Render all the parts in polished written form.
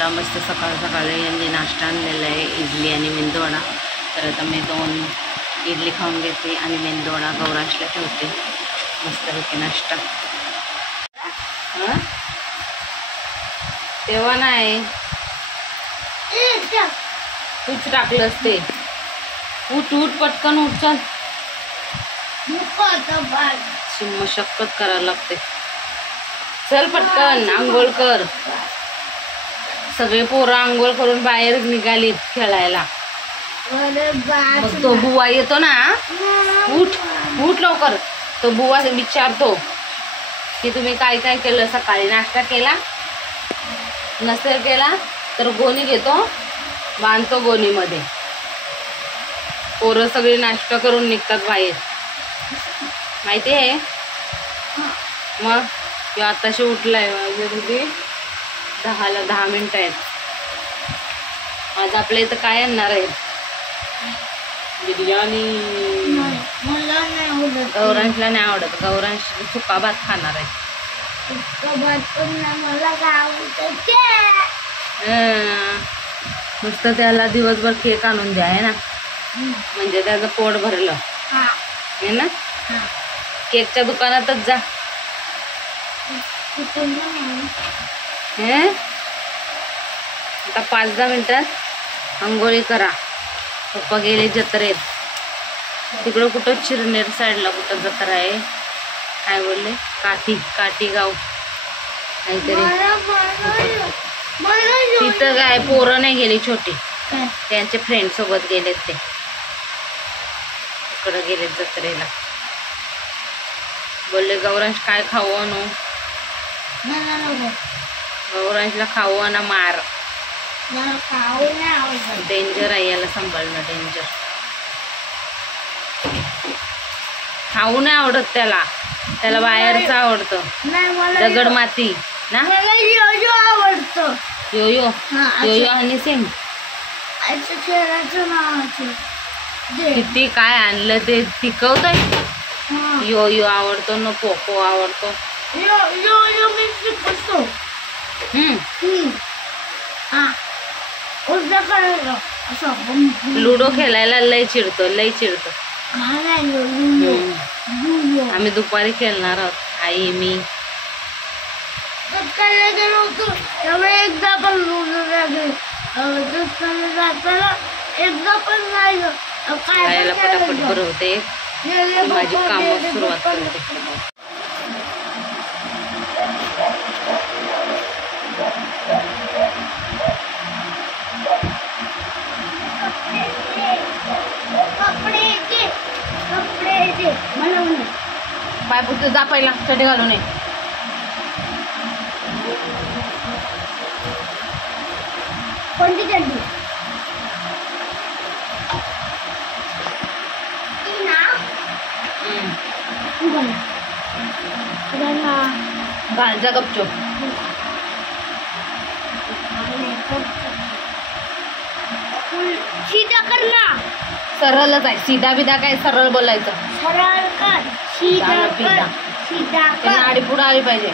मला मस्त सकाळ सकाळी यांनी नाश्ता आणलेला आहे, इडली आणि मेंदूवडा. तर आता मी 2 इडली खाऊन घेते आणि मेंदूवडा गौरांशला ठेवते. मस्तपैकी नाश्ता. तेव्हा नाही तूच टाकलंस ते. उठ उठ पटकन उठ, चल. मशक्कत करायला लागते. चल पटकन आंघोळ कर. सगळे पोरं आंघोळ करून बाहेर निघालीत खेळायला. मग तो बुवा येतो ना, उठ उठ लवकर. तो बुवा विचारतो की तुम्ही काय काय केलं सकाळी. नाश्ता केला नसेल केला तर गोणी घेतो, बांधतो गोणीमध्ये. पोरं सगळी नाश्ता करून निघतात बाहेर, माहिती आहे. मग किंवा आताशी उठलाय, म्हणजे 10ला 10 मिनिटं आहेत. आज आपल्या इथं काय आणणार आहे? बिर्याणी. गौरांशला नाही आवडत. गौरांश सुका भात खाणार आहे. नुसतं त्याला दिवसभर केक आणून द्या आहे ना, म्हणजे त्याचं पोट भरलं आहे ना. केकच्या दुकानातच जा. आता 5-10 मिनिटात आंघोळी करा. पप्पा गेले जत्रेत. तिकडं कुठं चिरनेर साईडला कुठं जत्रा आहे, काय बोलले, काठी गाव काहीतरी. तिथं काय पोरं नाही गेली छोटी, त्यांचे फ्रेंड सोबत गेलेत. ते तिकडं गेलेत जत्रेला. बोलले गौरांश काय खाऊ आणू. गौरांशला खाऊ आणा मार. डेंजर आहे याला सांभाळणं, डेंजर. खाऊ नाही आवडत त्याला. त्याला बाहेरचं आवडतं, दगड माती ना. आवडतं योयो आणि सिंग. किती काय आणलं ते शिकवतंय. योयो आवडतो ना, पोको आवडतो. लुडो खेळायला लय चिडतो. आम्ही दुपारी खेळणार आहोत, आई मी. एकदा पण खायला पटापट भरवते, माझी कामं सुरुवात करते. पाय पुढचं जा, पहिला चटे घालू नये. कोणती चड्डी? घाल जा गपचूप. सीधा कर ना. सरळच आहे. सीधा बिधा काय, सरळ बोलायचं. सरळ कर, सीधा कर, सीधा कर. आडी पुढे आली पाहिजे.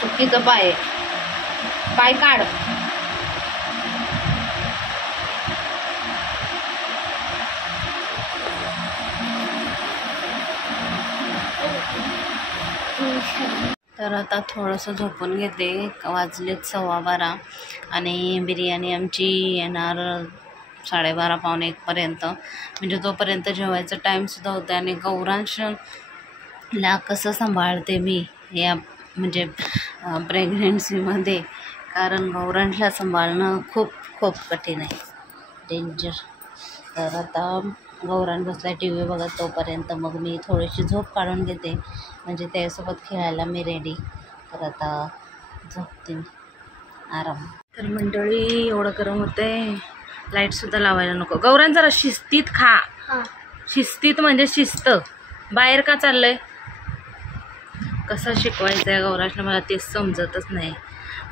चुकीचं पाय काढ. तर आता थोडंसं झोपून घेते. वाजलेत 12:15 आणि बिर्याणी आमची येणार 12:30 पावणे 1 पर्यंत. म्हणजे तोपर्यंत जेवायचा टाईमसुद्धा होता. आणि गौरांशला कसं सांभाळते मी या म्हणजे प्रेग्नन्सीमध्ये, कारण गौरांशला सांभाळणं खूप खूप कठीण आहे, डेंजर. तर आता गौरांश बसला TV बघत, तोपर्यंत मग मी थोडीशी झोप काढून घेते, म्हणजे त्यासोबत खेळायला मी रेडी. तर आता झोपते आराम. तर मंडळी एवढं गरम होते, लाईटसुद्धा लावायला नको. गौरांश जरा शिस्तीत खा. शिस्तीत म्हणजे शिस्त. बाहेर का चाललंय? कसं शिकवायचं आहे गौरांशला मला तेच समजतच नाही.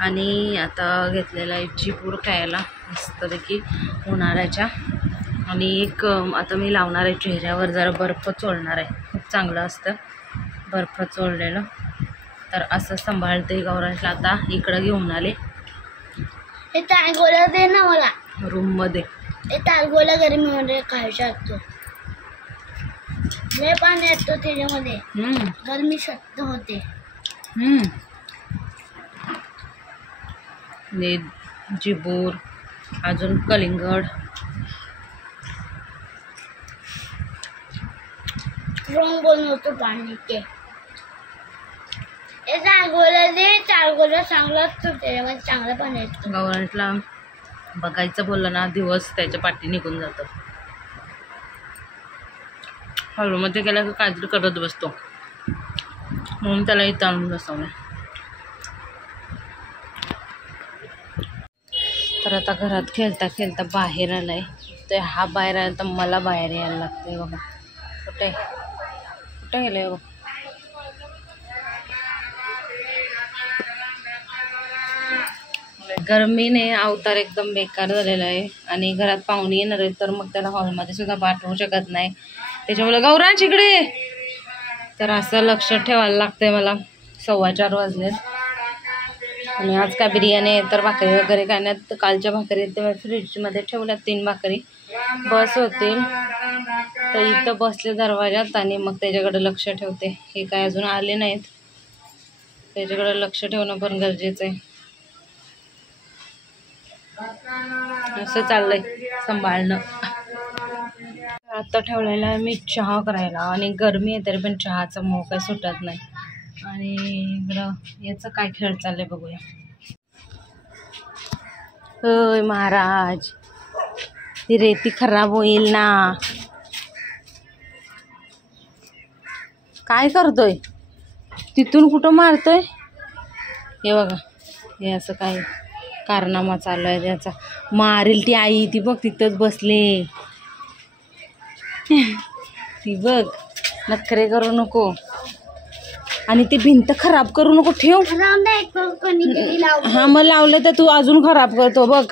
आणि आता घेतलेला आहे चिपूर खायला मस्तपैकी उन्हाळ्याच्या. आणि एक आता मी लावणार आहे चेहऱ्यावर, जरा बर्फ चोळणार आहे, खूप चांगलं असतं बर्फ चोळलेलं. तर असं सांभाळते. गौरांशला आता इकडं घेऊन आले हे ताळगोळा दे ना मला रूममध्ये. हे ताळगोळा गरमीमध्ये खायचा असतो, लय पाणी येतो त्याच्यामध्ये, गरमी सक्त होते. जिबूर, अजून कलिंगड, रंग बनवतो पाणी ते. हे ताळगोळा दे, ताळगोळा चांगला असतो त्याच्यामध्ये चांगलं पाणी येतं. गौरांशला बघायचं बोललं ना दिवस त्याच्या पाठी निघून जातं. हॉलमध्ये गेला की काहीतरी करत बसतो, म्हणून त्याला इथं आणून बसवलं. तर आता घरात खेळता खेळता बाहेर आलाय. तर हा बाहेर आला तर मला बाहेर यायला लागतंय. बघा कुठे कुठे गेले बघ. गरमीने अवतार एकदम बेकार झालेला आहे आणि घरात पाहुणे येणार आहेत, तर मग त्याला हॉलमध्ये सुद्धा पाठवू शकत नाही. त्याच्यामुळे गौरांश इकडे. तर असं लक्ष ठेवायला लागतंय मला. 4:15 वाजलेत आणि आज काय बिर्याणी आहे तर भाकरी वगैरे काय नाही. तर कालच्या भाकरी ते फ्रीजमध्ये ठेवल्यात, 3 भाकरी बस होतील. तर इथं बसले दरवाजात आणि मग त्याच्याकडे लक्ष ठेवते. हे काय अजून आले नाहीत, त्याच्याकडे लक्ष ठेवणं पण गरजेचं आहे. असं चाललंय सांभाळणं. आता ठेवलेला आहे मी चहा करायला आणि गरमी आहे तरी पण चहाचा मोह काय सुटत नाही. आणि इकडं याचं काय खेळ चाललंय बघूया. होय महाराज, ती रेती खराब होईल ना. काय करतोय, तिथून कुठं मारतोय. हे बघा, हे असं काय कारनामा चालू आहे त्याचा. मारेल ती आई, ती बघ तिथंच बसले. ती बघ, नखरे करू नको आणि ती भिंत खराब करू नको. ठेव. हा मग लावलं तर तू अजून खराब करतो बघ.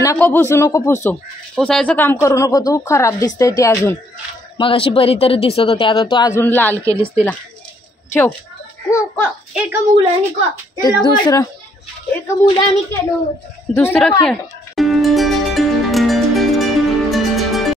नको पुसू, नको पुसू, पुसायचं काम करू नको तू. खराब दिसते ती अजून. मग अशी बरी तरी दिसत होती, आता तू अजून लाल केलीस तिला. ठेव. एका मुलाने दुसरं केलं, दुसरं खेळ.